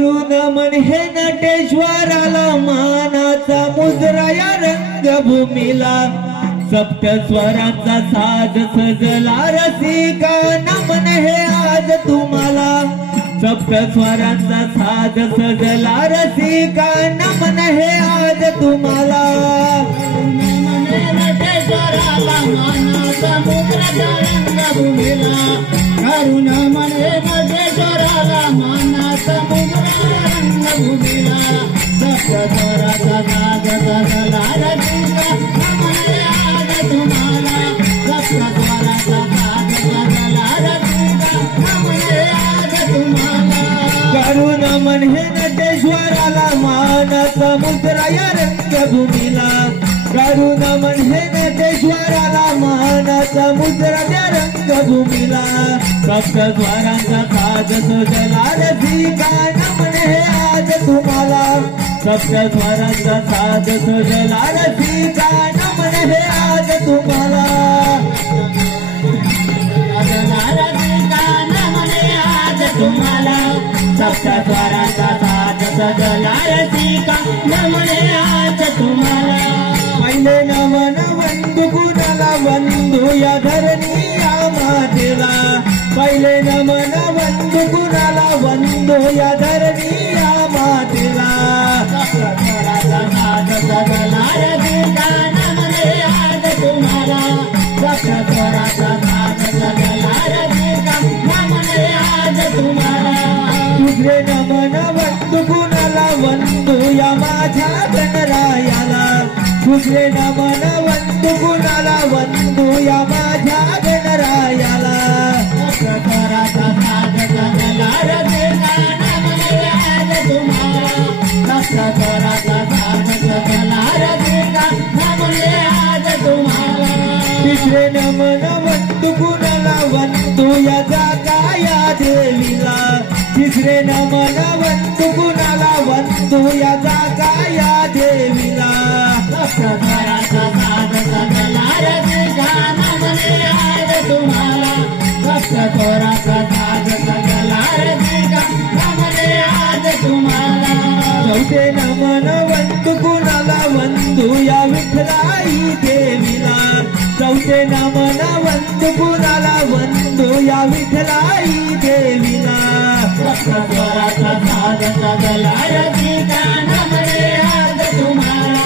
करून मन हे नटेश्वराला मानाचा मुजरा या रंगभूमीला सप्त स्वरांचा साज सजला रसिका नमन हे आज तुम्हाला सप्त स्वरांचा साज सजला रसिका नमन हे आज तुम्हाला नटेश्वराला मानाचा मुजरा रंगभूमीला करून मन हे नटेश्वराला मानाचा मुजरा रंगभूमीला सप्त स्वरांचा साज सजला रसिका नमन हे आज तुम्हाला सप्त स्वरांचा साज सजला रसिका नमन हे आज तुम्हाला करून मन हे नटेश्वराला मानाचा मुजरा या रंगभूमीला करून मन हे नटेश्वराला मानाचा मुजरा या रंगभूमीला सप्त स्वरांचा साज सजला रसिका नमन हे आज तुम्हाला सप्त स्वरांचा साज सजला रसिका नमन हे आज तुम्हाला तुम्हाला सप्त स्वरांचा साज सजला रसिका नमन हे आज तुम्हाला पहिले नमन वंदू कुणाला वंदू या धरणी या मातेला पहिले नमन वंदू कुणाला वंदू या धरणी या मातेला सप्त स्वरांचा साज सजला रसिका नमन हे आज तुम्हाला सप्त स्वरांचा साज सजला रसिका नमन हे आज तुम्हाला दुसरे नमन वंदू कुणाला वंदू या माझ्या गणरायाला दुसरे नमन वंदू कुणाला वंदू या माझ्या गणरायाला सप्त स्वरांचा साज सजला रसिका नमन हे आज तुम्हाला सप्त स्वरांचा साज सजला रसिका नमन हे आज तुम्हाला तिसरे नमन वंदू कुणाला वंदू या जागा या देवीला तिसरे नमन वंदू कुणाला वंदू या जागा या देवीला सप्त स्वरांचा साज सजला रसिका नमन हे आज तुम्हाला सप्त स्वरांचा साज सजला रसिका नमन हे आज तुम्हाला चौथे नमन वंदू कुणाला वंदू या विठ्ठलाई देवीला चौथे नमन वंदू कुणाला वंदू या विठ्ठलाई देवीला सप्त स्वरांचा साज सजला रसिका नमन हे आज तुम्हाला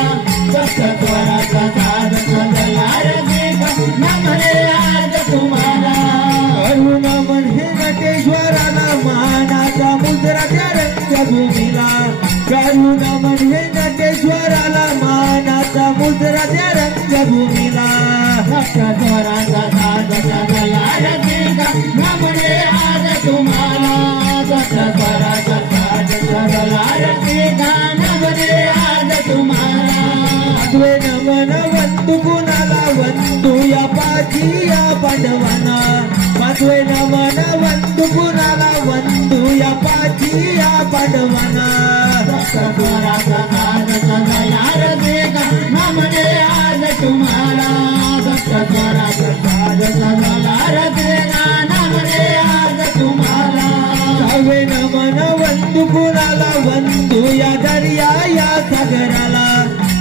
सप्त स्वरांचा साज सजला रसिका नमन हे आज तुम्हाला करून मन हे नटेश्वराला मानाचा मुजरा त्या रंगभूमीला करून मन हे नटेश्वराला मानाचा मुजरा त्या रंगभूमीला सप्त स्वरांचा साज सजला रसिका नमन हे आज तुम्हाला सप्त स्वरांचा साज सजला रसिका नमन हे आज तुम्हाला सातवे नमन वंदू कुणाला वंदू या पाची या पांडवांना पाचवे नमन वंदू कुणाला वंदू या पाची या पांडवांना सप्त स्वरांचा साज सजला रसिका नमन हे आज तुम्हाला सप्त स्वरांचा साज सजला रसिका नमन हे आज तुम्हाला सहावे नमन वंदू कुणाला वंदू या दर्या या सागराला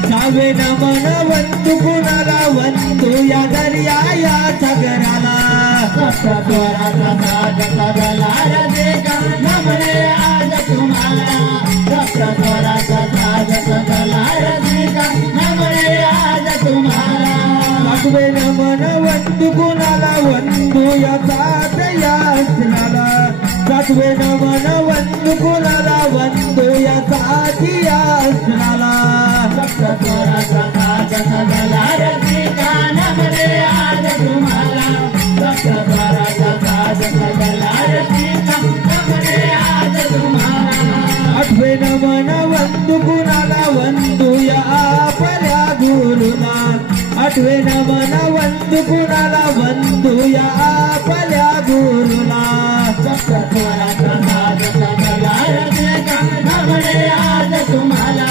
सहावे नमन वंदू कुणाला वंदू या दर्या या सागराला सप्त स्वरांचा साज सजला रसिका नमन हे आज तुम्हाला सप्त स्वरांचा साज सजला रसिका नमन हे आज तुम्हाला सातवे नमन वंदू कुणाला वंदू या सात या अस्त्राला सातवे नमन वंदू कुणाला वंदू या सात या अस्त्राला सप्त स्वरांचा साज सजला रसिका नमन हे आज तुम्हाला सप्त स्वरांचा साज सजला रसिका नमन हे आज तुम्हाला आठवे नमन वंदू कुणाला वंदू या आपल्या गुरुला आठवे नमन वंदू कुणाला वंदू या आपल्या गुरुला सप्त स्वरांचा साज सजला रसिका नमन हे आज तुम्हाला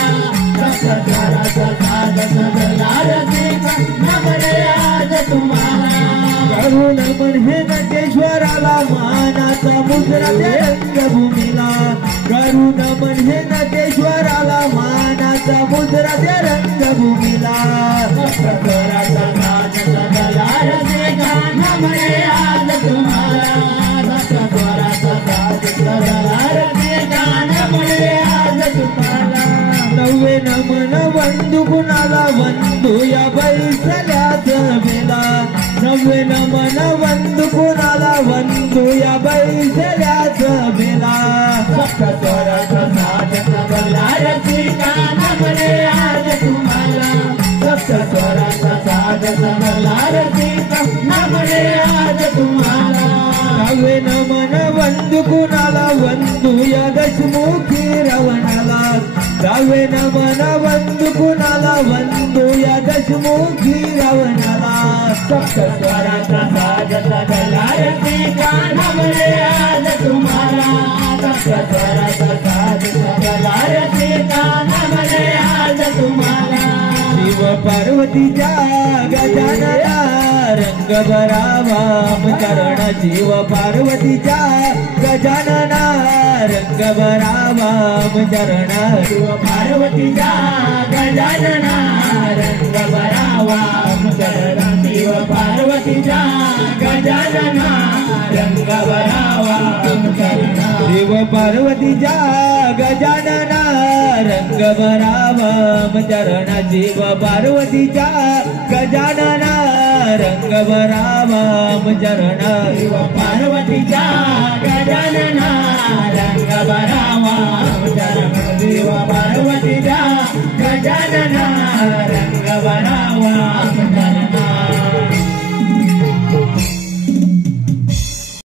सप्त स्वरांचा साज सजला रसिका नमन हे आज तुम्हाला करून मन हे नटेश्वराला मानाचा मुजरा त्या रंगभूमीला करून नमन हे नटेश्वराला मानाचा मुद्रा त्या रंगभूमीला सप्तस्वराचा साज सगळा रसिका नमने आज तुम्हाला सप्तस्वराचा साज सगळा रसिका नमने आज तुम्हाला नव्वे नमन वंदू कुणाला वंदू या बैसल्याच बेला नव्वे नमन वंदू कुणाला वंदू या बैसल्याच बेला सप्तस्वराचा साज सगळा रसिका नमने आज तुम्हाला सप्तस्वराचा साज सगळा रसिका नमने आज तुम्हाला नव्वे नमन वंदू कुणाला वंदू या दशमुखी रावणाला नव्वे नमन वंदू कुणाला वंदू या दशमुखी रावणाला सप्तस्वराचा साज सगळा रसिका नमने आज तुम्हाला सप्तस्वराचा साज सगळा रसिका नमने आज तुम्हाला शिव पार्वतीच्या गजानना रंग भरावा चरण शिव पार्वतीच्या गजानना रंग भरावा चरण शिव पार्वतीचा गजानना रंग भरावा चरण शिव पार्वतीचा गजानना रंग भरावा चरण शिव पार्वतीच्या गजानना रंग भरावा चरण शिव पार्वतीच्या गजानना रंग भरावा चरण शिव पार्वतीचा